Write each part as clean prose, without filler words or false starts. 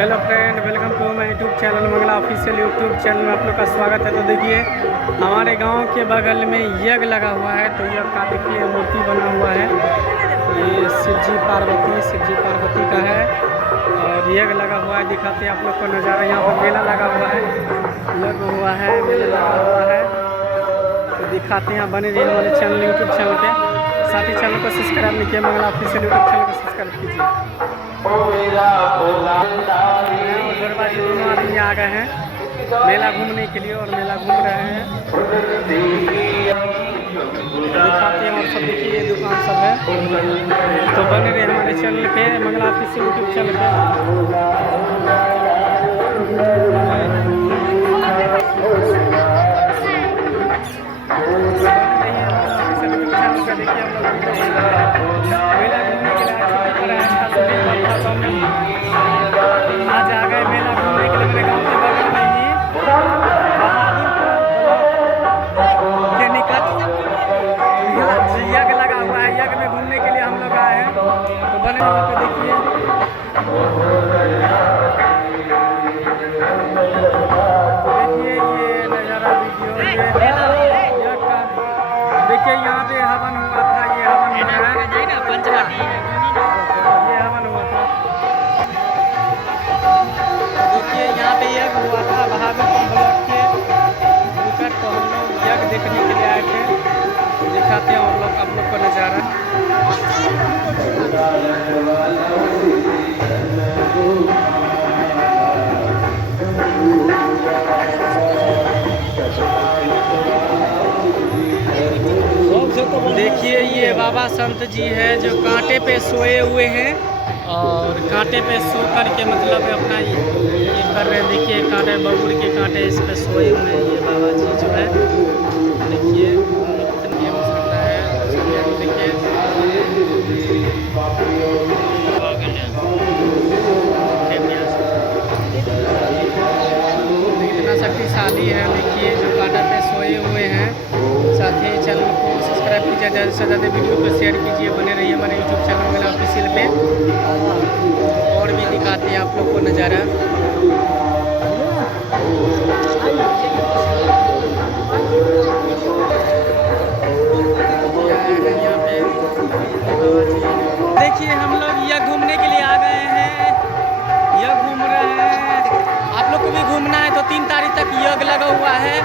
Hello friend, welcome to my YouTube channel Mangala official YouTube channel में आप लोग का स्वागत है। तो देखिए हमारे गांव के बगल में यज्ञ लगा हुआ है। तो यज्ञ का देखिए मूर्ति बना हुआ है। ये शिवजी पार्वती का है और यज्ञ लगा हुआ है। दिखाते हैं आप लोग को नज़ारा। यहाँ पर मेला लगा हुआ है, यज्ञ हुआ है, मेला लगा हुआ है। तो दिखाते हैं, बने रहिए हमारे चैनल यूट्यूब चैनल पे। साथ ही चैनल को सब्सक्राइब नहीं किया, मंगला ऑफिशियल यूट्यूब चैनल को सब्सक्राइब कीजिए। दोनों आदमी आ गए हैं मेला घूमने के लिए और मेला घूम रहे हैं। दिखाते हैं और सब देखिए ये दुकान सब है। तो बने रहे हमारे चैनल पे, मंगला ऑफिशियल यूट्यूब चैनल आज आ गए मेला घूमने के लिए। मेरे गांव के बगल में ही के निकट यज्ञ लगा हुआ है। यज्ञ में घूमने के लिए हम लोग आए हैं। तो बने वहाँ पे देखिए ये नज़ारा वीडियो यज्ञ का। देखिए यहाँ पे हवन हुआ था, ये हवन हुआ है, ये हवन हुआ था। देखिए यहाँ पे यज्ञ हुआ था बहादुरपुर ब्लॉक के निकट। तो हम लोग यज्ञ देखने के लिए आए थे। दिखाते हैं आप लोग को नज़ारा। देखिए ये बाबा संत जी है जो कांटे पे सोए हुए हैं और कांटे पे सो करके मतलब अपना ये कर रहे हैं। देखिए कांटे, बबूल के कांटे इस पे सोए हुए हैं ये बाबा जी जो है। देखिए कितनी मुश्किल है। इतना शक्तिशाली है। देखिए जो कांटे पे सोए हुए हैं। साथ ही चैनल को सब्सक्राइब कीजिए, ज़्यादा से ज़्यादा वीडियो को शेयर कीजिए। बने रहिए हमारे यूट्यूब चैनल मंगला ऑफिशियल पे। और भी दिखाते हैं आप लोग को नज़ारा। देखिए हम लोग यह घूमने के लिए आ गए हैं, यह घूम रहे हैं। आप लोग को भी घूमना है तो 3 तारीख तक यज्ञ लगा हुआ है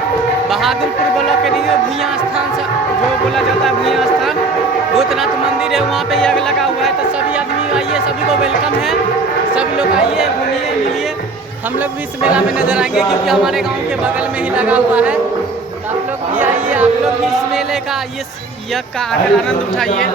बहादुरपुर ब्लॉक के लिए। भूया स्थान जो बोला जाता है, भूया स्थान भूतनाथ मंदिर है, वहाँ पे यज्ञ लगा हुआ है। तो सभी आदमी आइए, सभी को वेलकम है। सभी लोग आइए, घूमिए, मिलिए। हम लोग भी इस मेला में नजर आएंगे क्योंकि हमारे गांव के बगल में ही लगा हुआ है। तो आप लोग भी आइए, आप लोग भी इस मेले का, ये यज्ञ का आनंद उठाइए।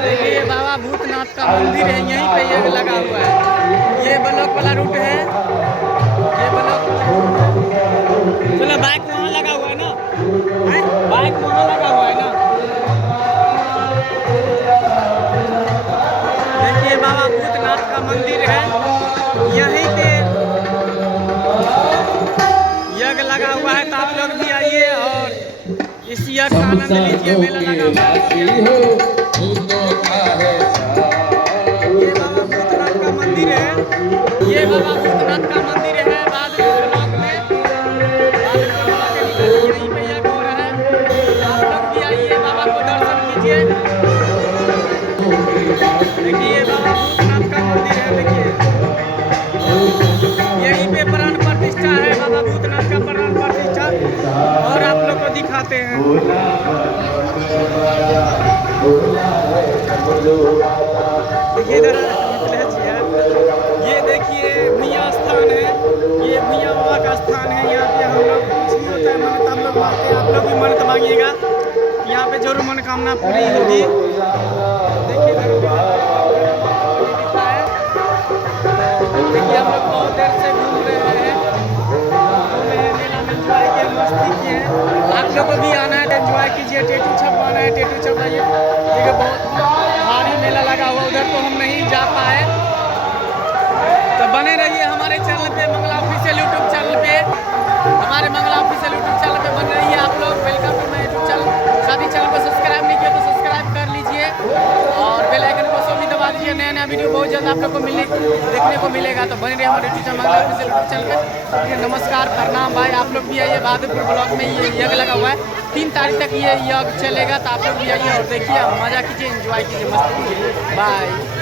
देखिए बाबा भूतनाथ का मंदिर है, यहीं पे यज्ञ लगा हुआ है। ये ब्लॉक वाला रूट है, ये ब्लॉक चलो। बाइक वहाँ लगा हुआ है ना, बाइक वहाँ लगा हुआ है ना। देखिए बाबा भूतनाथ का मंदिर है, यहीं पे यज्ञ लगा हुआ है। तो आप लोग भी आइए और इस यज्ञ का आनंद लीजिए। मेला लगा हुआ है। ये बाबा भूतनाथ का मंदिर है, ये बाबा भूतनाथ का मंदिर है बहादुरपुर ब्लॉक में। बहादुरपुर ब्लॉक के निकट यहीं पे यज्ञ हो रहा है। आप लोग भी आइए, बाबा को दर्शन कीजिए। देखिए बाबा भूतनाथ का मंदिर है। देखिए यहीं पे प्राण प्रतिष्ठा है, बाबा भूतनाथ का प्राण प्रतिष्ठा। और आप लोग को दिखाते हैं। देखिए इधर ये देखिए भूया स्थान है, ये भूया बाबा का स्थान है। यहाँ पे हम लोग कुछ भी होता है मनता हम लोग मांगते हैं। आप लोग भी मनत मांगिएगा, यहाँ पे जरूर मनोकामना पूरी होगी। देखिए देखिए हम लोग बहुत देर से घूम रहे हैं, मेला में एंजॉय किए, मस्ती किए हैं। आप लोग को भी आना है तो एंजॉय कीजिए। टेटू छपवाना है, टेटू छपवाइए। देखिए बहुत भारी जा पाए। तो बने रहिए हमारे चैनल पे, मंगला ऑफिशियल यूट्यूब चैनल पे, हमारे मंगला ऑफिशियल यूट्यूब चैनल पे बन रही है आप लोग। Welcome to my YouTube channel. सभी चैनल को सब्सक्राइब नहीं किया तो सब्सक्राइब कर लीजिए और बेल आइकन को सभी दबा दीजिए। नया नया वीडियो बहुत जल्द आप लोग को देखने को मिलेगा। तो बने रहिए हमारे YouTube channel, Mangala official YouTube channel पे। नमस्कार, प्रणाम भाई। आप लोग भी आइए, बहादुरपुर ब्लॉक में ये यज्ञ लगा हुआ है, 3 तारीख तक ये यज्ञ चलेगा। तो आप लोग भी आइए और देखिए, मज़ा कीजिए, एंजॉय कीजिए, मस्त कीजिए। बाय।